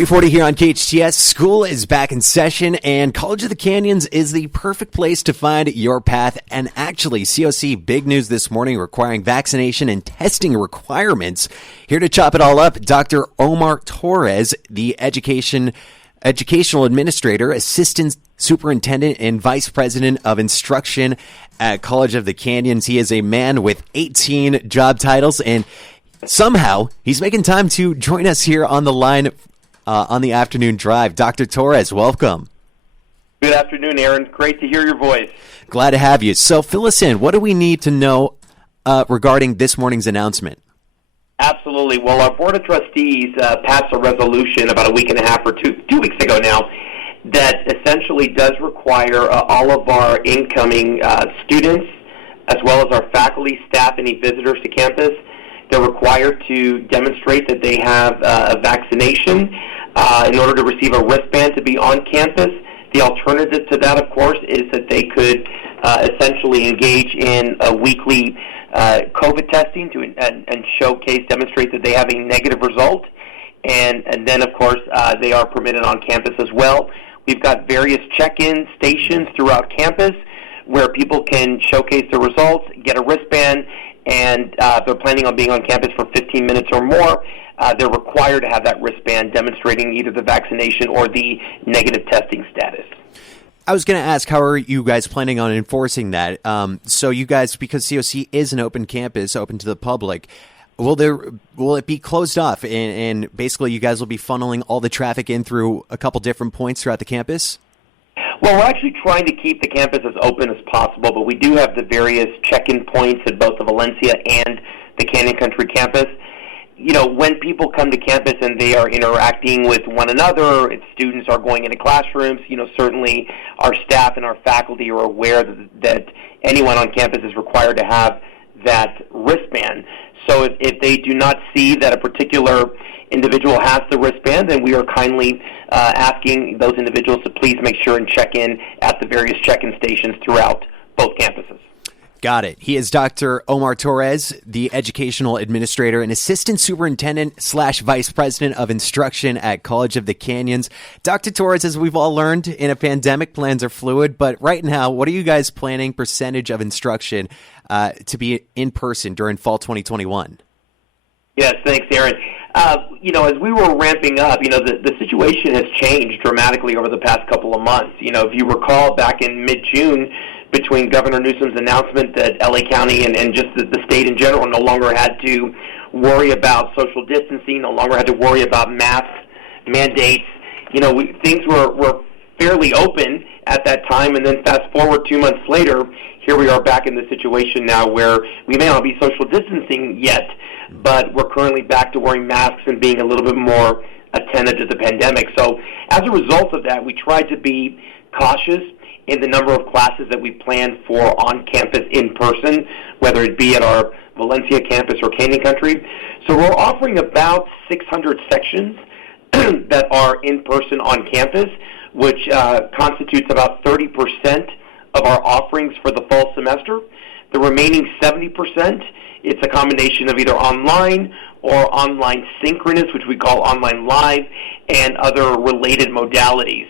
3:40 here on KHTS. School is back in session, and College of the Canyons is the perfect place to find your path. And actually, COC, big news this morning requiring vaccination and testing requirements. Here to chop it all up, Dr. Omar Torres, the educational administrator, assistant superintendent, and vice president of instruction at College of the Canyons. He is a man with 18 job titles, and somehow he's making time to join us here on the line on the afternoon drive. Dr. Torres, welcome. Good afternoon, Aaron. Great to hear your voice. Glad to have you. So fill us in. What do we need to know regarding this morning's announcement? Absolutely. Well, our Board of Trustees passed a resolution about a week and a half or two weeks ago now that essentially does require all of our incoming students, as well as our faculty, staff, any visitors to campus, they're required to demonstrate that they have a vaccination in order to receive a wristband to be on campus. The alternative to that, of course, is that they could essentially engage in a weekly COVID testing and demonstrate that they have a negative result. And then, of course, they are permitted on campus as well. We've got various check-in stations throughout campus where people can showcase their results, get a wristband, and if they're planning on being on campus for 15 minutes or more, they're required to have that wristband demonstrating either the vaccination or the negative testing status. I was going to ask, how are you guys planning on enforcing that? So you guys, because COC is an open campus, open to the public, will it be closed off? And basically you guys will be funneling all the traffic in through a couple different points throughout the campus? Well, we're actually trying to keep the campus as open as possible, but we do have the various check-in points at both the Valencia and the Canyon Country campus. You know, when people come to campus and they are interacting with one another, if students are going into classrooms, you know, certainly our staff and our faculty are aware that anyone on campus is required to have that wristband. So if they do not see that a particular individual has the wristband, then we are kindly asking those individuals to please make sure and check in at the various check-in stations throughout both campuses. Got it. He is Dr. Omar Torres, the educational administrator and assistant superintendent / vice president of instruction at College of the Canyons. Dr. Torres, as we've all learned, in a pandemic, plans are fluid, but right now, what are you guys planning percentage of instruction to be in person during fall 2021? Yes, thanks, Aaron. You know, as we were ramping up, you know, the situation has changed dramatically over the past couple of months. You know, if you recall, back in mid-June, between Governor Newsom's announcement that LA County and just the state in general no longer had to worry about social distancing, no longer had to worry about mask mandates, you know, things were fairly open at that time, and then fast forward 2 months later, here we are back in the situation now where we may not be social distancing yet, but we're currently back to wearing masks and being a little bit more attentive to the pandemic. So as a result of that, we tried to be cautious in the number of classes that we plan for on campus in person, whether it be at our Valencia campus or Canyon Country. So we're offering about 600 sections that are in person on campus, which constitutes about 30% of our offerings for the fall semester. The remaining 70%, it's a combination of either online or online synchronous, which we call online live, and other related modalities.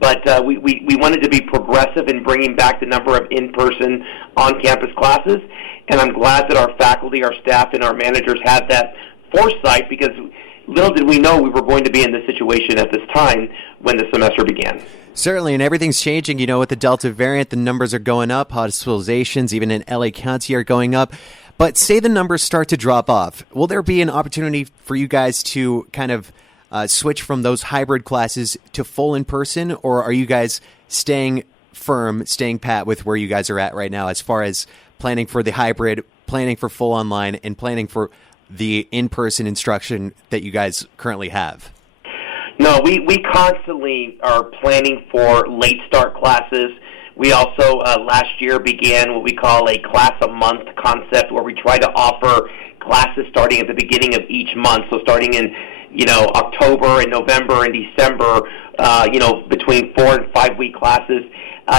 But we wanted to be progressive in bringing back the number of in-person on-campus classes, and I'm glad that our faculty, our staff, and our managers had that foresight, because little did we know we were going to be in this situation at this time when the semester began. Certainly, and everything's changing. You know, with the Delta variant, the numbers are going up. Hospitalizations, even in LA County, are going up. But say the numbers start to drop off. Will there be an opportunity for you guys to kind of switch from those hybrid classes to full in person, or are you guys staying firm, staying pat with where you guys are at right now as far as planning for the hybrid, planning for full online, and planning for the in-person instruction that you guys currently have? No, we constantly are planning for late start classes. We also last year began what we call a class a month concept, where we try to offer classes starting at the beginning of each month. So starting in October and November and December, between 4 and 5 week classes,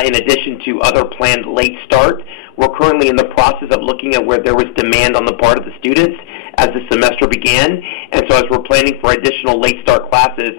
in addition to other planned late start. We're currently in the process of looking at where there was demand on the part of the students as the semester began. And so as we're planning for additional late start classes,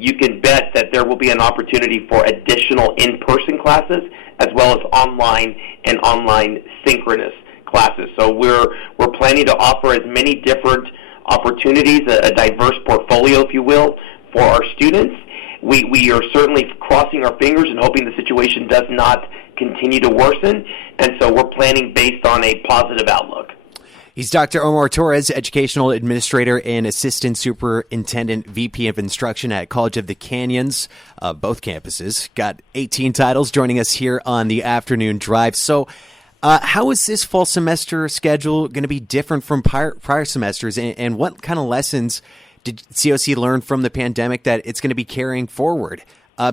you can bet that there will be an opportunity for additional in-person classes as well as online and online synchronous classes. So we're planning to offer as many different opportunities, a diverse portfolio, if you will, for our students. We are certainly crossing our fingers and hoping the situation does not continue to worsen, and so we're planning based on a positive outlook. He's Dr. Omar Torres, Educational Administrator and Assistant Superintendent, VP of Instruction at College of the Canyons, both campuses. Got 18 titles, joining us here on the afternoon drive. So how is this fall semester schedule going to be different from prior semesters, and what kind of lessons did COC learn from the pandemic that it's going to be carrying forward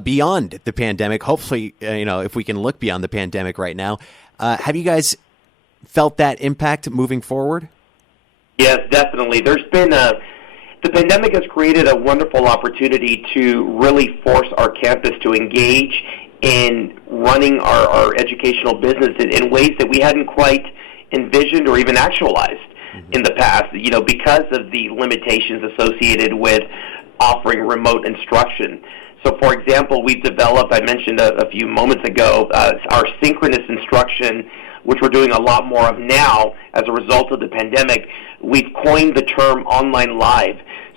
beyond the pandemic? Hopefully, if we can look beyond the pandemic right now. Have you guys felt that impact moving forward? Yes, definitely. There's been the pandemic has created a wonderful opportunity to really force our campus to engage in running our educational business in ways that we hadn't quite envisioned or even actualized in the past, because of the limitations associated with offering remote instruction. So, for example, we've developed, I mentioned a few moments ago, our synchronous instruction, which we're doing a lot more of now as a result of the pandemic. We've coined the term online live.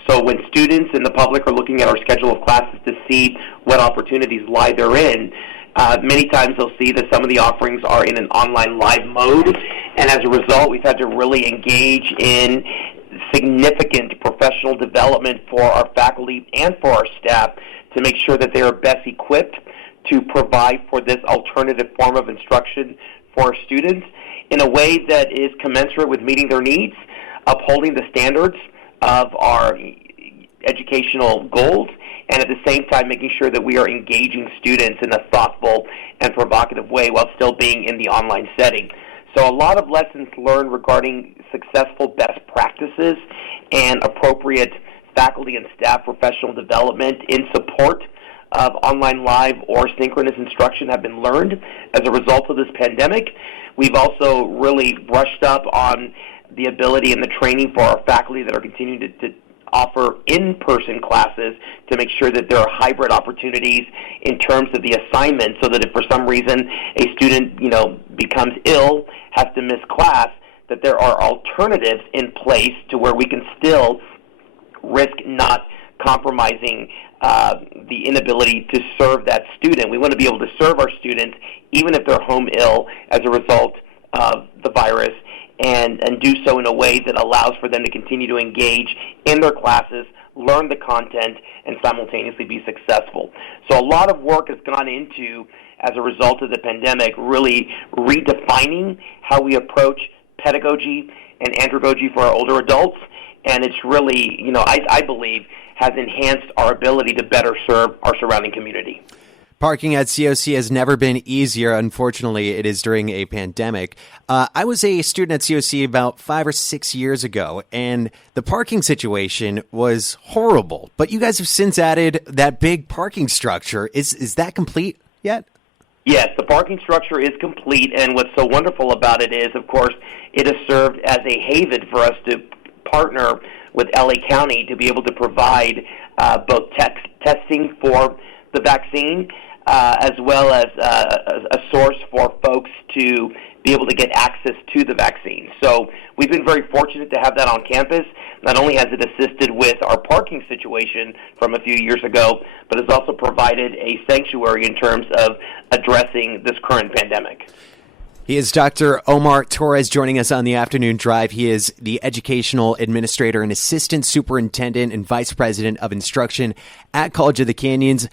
So when students and the public are looking at our schedule of classes to see what opportunities lie therein, many times they'll see that some of the offerings are in an online live mode, and as a result, we've had to really engage in significant professional development for our faculty and for our staff to make sure that they are best equipped to provide for this alternative form of instruction for our students in a way that is commensurate with meeting their needs, upholding the standards of our educational goals, and at the same time making sure that we are engaging students in a thoughtful and provocative way while still being in the online setting. So a lot of lessons learned regarding successful best practices and appropriate faculty and staff professional development in support of online live or synchronous instruction have been learned as a result of this pandemic. We've also really brushed up on the ability and the training for our faculty that are continuing to offer in-person classes to make sure that there are hybrid opportunities in terms of the assignment, so that if for some reason a student, becomes ill, has to miss class, that there are alternatives in place to where we can still risk not compromising the inability to serve that student. We want to be able to serve our students even if they're home ill as a result of the virus, and do so in a way that allows for them to continue to engage in their classes, learn the content, and simultaneously be successful. So a lot of work has gone into, as a result of the pandemic, really redefining how we approach pedagogy and andragogy for our older adults, and it's really, I believe, has enhanced our ability to better serve our surrounding community. Parking at COC has never been easier. Unfortunately, it is during a pandemic. I was a student at COC about 5 or 6 years ago, and the parking situation was horrible. But you guys have since added that big parking structure. Is that complete yet? Yes, the parking structure is complete, and what's so wonderful about it is, of course, it has served as a haven for us to partner with LA County to be able to provide both testing for the vaccine, as well as a source for folks to be able to get access to the vaccine. So we've been very fortunate to have that on campus. Not only has it assisted with our parking situation from a few years ago, but has also provided a sanctuary in terms of addressing this current pandemic. He is Dr. Omar Torres, joining us on the afternoon drive. He is the Educational Administrator and Assistant Superintendent and Vice President of Instruction at College of the Canyons.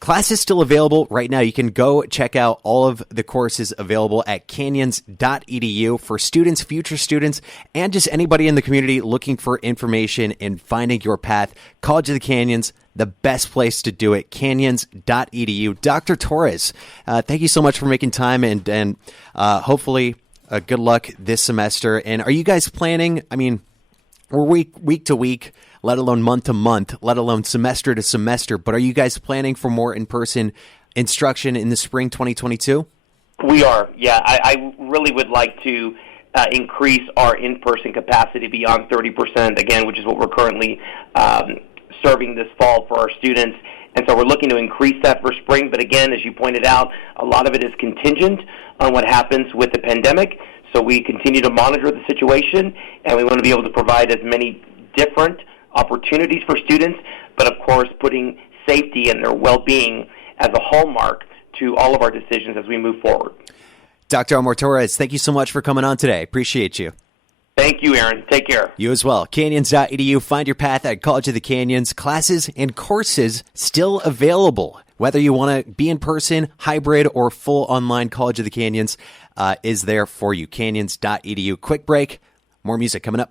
Class is still available right now. You can go check out all of the courses available at canyons.edu for students, future students, and just anybody in the community looking for information and finding your path. College of the Canyons, the best place to do it, canyons.edu. Dr. Torres, thank you so much for making time, and hopefully good luck this semester. And are you guys planning, we're week to week, let alone month to month, let alone semester to semester, but are you guys planning for more in-person instruction in the spring 2022? We are, yeah. I really would like to increase our in-person capacity beyond 30%, again, which is what we're currently serving this fall for our students. And so we're looking to increase that for spring. But again, as you pointed out, a lot of it is contingent on what happens with the pandemic. So we continue to monitor the situation, and we want to be able to provide as many different opportunities for students, but of course putting safety and their well-being as a hallmark to all of our decisions as we move forward. Dr. Omar Torres, thank you so much for coming on today. Appreciate you. Thank you, Aaron. Take care. You as well. Canyons.edu. Find your path at College of the Canyons. Classes and courses still available. Whether you want to be in person, hybrid, or full online, College of the Canyons is there for you. Canyons.edu. Quick break. More music coming up.